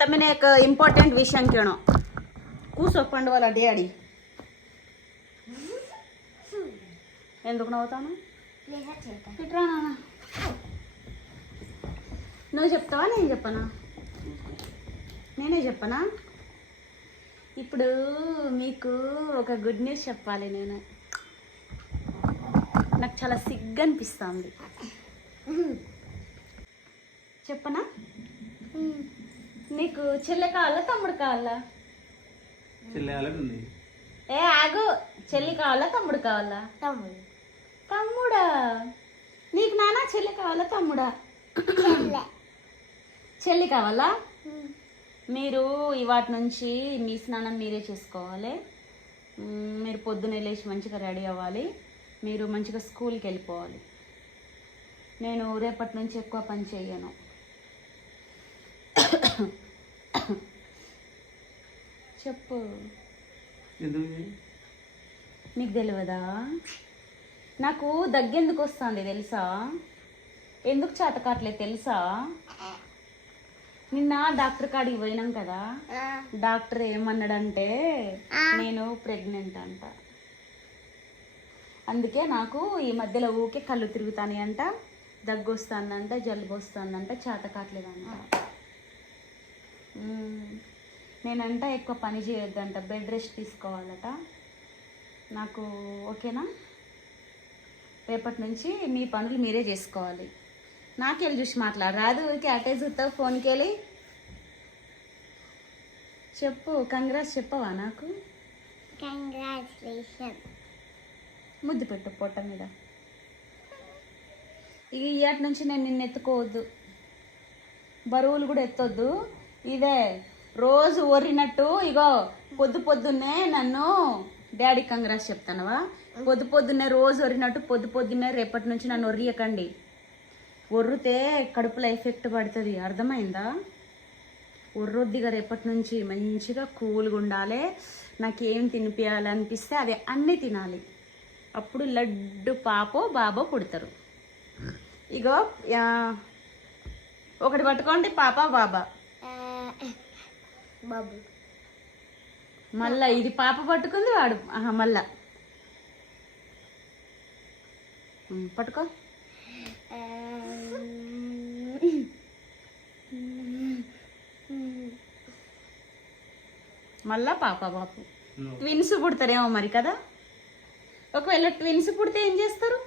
તમને એક ઇમ્પોર્ટન્ટ વિષય કહેણો కూసో పండు వాళ్ళ డాడీ ఎందుకు నవ్వుతాను ఇట్రా నాన్న నువ్వు చెప్తావా నేను చెప్పనా నేనే చెప్పనా ఇప్పుడు మీకు ఒక గుడ్ న్యూస్ చెప్పాలి నేను నాకు చాలా సిగ్గు అనిపిస్తుంది చెప్పనా నీకు చెల్లె కావాలా తమ్ముడు కావాలా? ఉంది. ఏ ఆగు. చెల్లి కావాలా తమ్ముడు కావాలా? తమ్ముడు. తమ్ముడా? నీకు నాన్న చెల్లి కావాలా తమ్ముడా? చెల్లి. కావాలా? మీరు ఇవాటి నుంచి మీ స్నానం మీరే చేసుకోవాలి. మీరు పొద్దున్నే లేచి మంచిగా రెడీ అవ్వాలి. మీరు మంచిగా స్కూల్కి వెళ్ళిపోవాలి. నేను రేపటి నుంచి ఎక్కువ పని చేయను. చెప్పు. ఎందుకు? నీకు తెలియదా నాకు దగ్గెందుకు వస్తుంది తెలుసా? ఎందుకు చేతకాట్లేదు తెలుసా? నిన్న డాక్టర్ కాడికి పోయినాం కదా. డాక్టర్ ఏమన్నాడంటే నేను ప్రెగ్నెంట్ అంట. అందుకే నాకు ఈ మధ్యలో ఊకే కళ్ళు తిరుగుతాయి అంట దగ్గు వస్తుందంట జలుబు వస్తుందంట చేతకాట్లేదంట మ్మ్. నేనంట ఎక్కువ పని చేయొద్దంట బెడ్ రెస్ట్ తీసుకోవాలట. నాకు ఓకేనా? రేపటి నుంచి మీ పనులు మీరే చేసుకోవాలి. నాకెళ్ళి చూసి మాట్లాడు. రాదు ఊరికి అటే చూస్తావు ఫోన్కి వెళ్ళి చెప్పు కంగ్రాస్ చెప్పవా నాకు? కంగ్రాచులేషన్. ముద్దు పెట్టు పొట్ట మీద. ఇక ఇయ్యాటి నుంచి నేను నిన్ను ఎత్తుకోవద్దు. బరువులు కూడా ఎత్తొద్దు. ఇదే రోజు ఒర్రినట్టు ఇగో పొద్దు పొద్దున్నే నన్ను డాడీ కంగ్రాస్ చెప్తానవా? పొద్దు పొద్దున్నే రోజు ఒరినట్టు పొద్దు పొద్దున్నే రేపటి నుంచి నన్ను ఒర్రియకండి. ఒర్రితే కడుపులో ఎఫెక్ట్ పడుతుంది. అర్థమైందా? ఒర్రొద్దిగా రేపటి నుంచి మంచిగా కూల్గా ఉండాలి. నాకు తినిపించాలి అనిపిస్తే అదే అన్నీ తినాలి. అప్పుడు లడ్డు పాపో బాబో పుడతారు. ఇగో ఒకటి పట్టుకోండి పాప బాబా. బాబు. మళ్ళా ఇది పాప పట్టుకుంది వాడు. ఆహా మళ్ళా. పట్టుకో. మళ్ళా పాప బాపు ట్విన్స్ పుడతారేమో మరి కదా? ఒకవేళ ట్విన్స్ పుడితే ఏం చేస్తారు?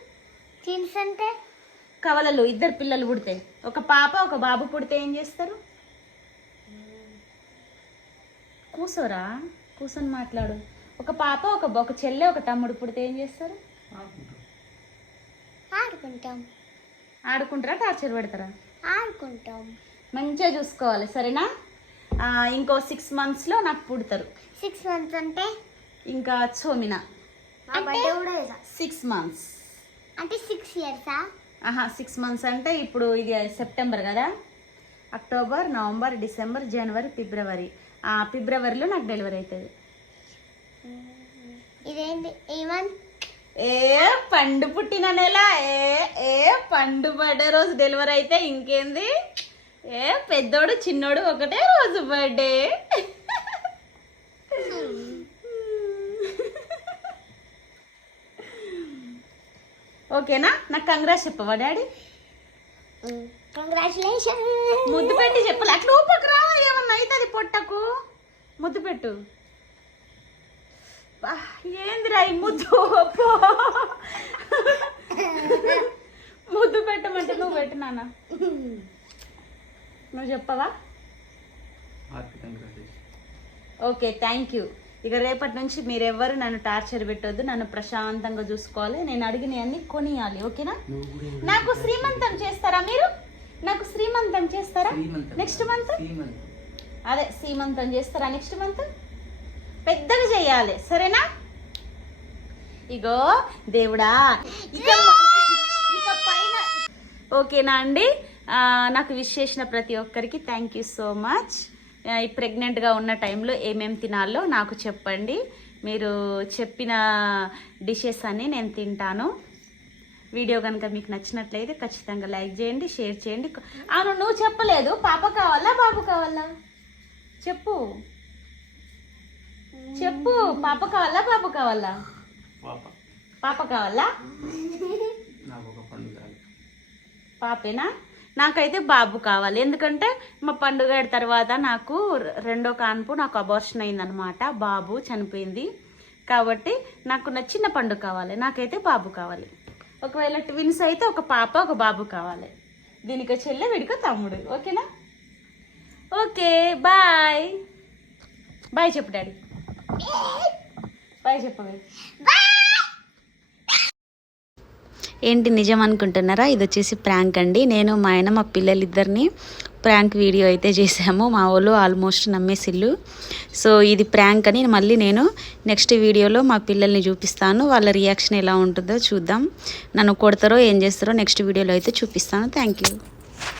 చిన్స్ అంటే? కవలలు ఇద్దరు పిల్లలు పుడితే. ఒక పాప ఒక బాబు పుడితే ఏం చేస్తారు? కూసోరా? కూసొని మాట్లాడు. ఒక పాప ఒక ఒక చెల్లె ఒక తమ్ముడు పుడితే ఏం చేస్తారు? ఆడుకుంటాం. ఆడుకుంటారా? టార్చర్ పెడతారా? ఆడుకుంటాం. మంచిగా చూసుకోవాలి సరేనా? ఇంకో సిక్స్ మంత్స్లో నాకు పుడతారు. సిక్స్ మంత్స్ అంటే? ఇంకా చోమిన. Six months. అంటే సిక్స్ ఇయర్సా ఆహా సిక్స్ మంత్స్ అంటే ఇప్పుడు ఇది సెప్టెంబర్ కదా? అక్టోబర్ నవంబర్ డిసెంబర్ జనవరి ఫిబ్రవరి. ఫిబ్రవరిలో నాకు డెలివరీ అవుతుంది ఇదేంటి? ఏమన్ ఏ పండు పుట్టిన నెల ఏ ఏ పండు బర్త్డే రోజు డెలివరీ అయితే ఇంకేంది? ఏ పెద్దోడు చిన్నోడు ఒకటే రోజు బర్త్డే. ఓకేనా? నాకు కంగ్రాస్ చెప్పవా డాడీ? కంగ్రాచులేషన్ ముద్దు పెట్టి చెప్పాలి. అట్లా ఊపకు రా ఏమన్నా అవుతుంది పొట్టకు? ముద్దు పెట్టు. ఏందిరా ఈ ముద్దు. ముద్దు పెట్టమంటే నువ్వు పెట్టు నాన్న. నువ్వు చెప్పవా? ఓకే థ్యాంక్ యూ ఇక రేపటి నుంచి మీరెవ్వరు నన్ను టార్చర్ పెట్టొద్దు నన్ను ప్రశాంతంగా చూసుకోవాలి నేను అడిగినవన్నీ కొనియాలి ఓకేనా? నాకు శ్రీమంతం చేస్తారా మీరు? నాకు శ్రీమంతం చేస్తారా. నెక్స్ట్ మంత్ అదే సీమంతం చేస్తారా నెక్స్ట్ మంత్ పెద్దగా చేయాలి సరేనా? ఇగో దేవుడా ఇక ఇక పైన ఓకేనా అండి? నాకు విష్ చేసిన ప్రతి ఒక్కరికి థ్యాంక్ యూ సో మచ్ ఈ ప్రెగ్నెంట్గా ఉన్న టైంలో ఏమేమి తినాలో నాకు చెప్పండి. మీరు చెప్పిన డిషెస్ అన్నీ నేను తింటాను. వీడియో కనుక మీకు నచ్చినట్లయితే ఖచ్చితంగా లైక్ చేయండి షేర్ చేయండి. అవును నువ్వు చెప్పలేదు. పాప కావాలా బాబు కావాలా? చెప్పు. చెప్పు పాప కావాలా పాప కావాలా? పాప. కావాలా. పాపేనా? నాకైతే బాబు కావాలి. ఎందుకంటే మా పండుగ తర్వాత నాకు రెండో కాన్పు నాకు అబార్షన్ అయిందనమాట బాబు చనిపోయింది. కాబట్టి నాకు నా చిన్న పండుగ కావాలి. నాకైతే బాబు కావాలి. ఒకవేళ ట్విన్స్ అయితే ఒక పాప ఒక బాబు కావాలి. దీనికి చెల్లె వీడికో తమ్ముడు. ఓకేనా? Okay bye. బాయ్ చెప్పు డాడీ. బాయ్ చెప్పవే ఏంటి నిజం అనుకుంటున్నారా? ఇది వచ్చేసి ప్రాంక్ అండి. నేను మా ఆయన మా పిల్లలిద్దరిని ప్రాంక్ వీడియో అయితే చేసాము మా వాళ్ళు ఆల్మోస్ట్ నమ్మేసిల్లు. సో ఇది ప్రాంక్ అని మళ్ళీ నేను నెక్స్ట్ వీడియోలో మా పిల్లల్ని చూపిస్తాను. వాళ్ళ రియాక్షన్ ఎలా ఉంటుందో చూద్దాం. నన్ను కొడతారో ఏం చేస్తారో నెక్స్ట్ వీడియోలో అయితే చూపిస్తాను. Thank you.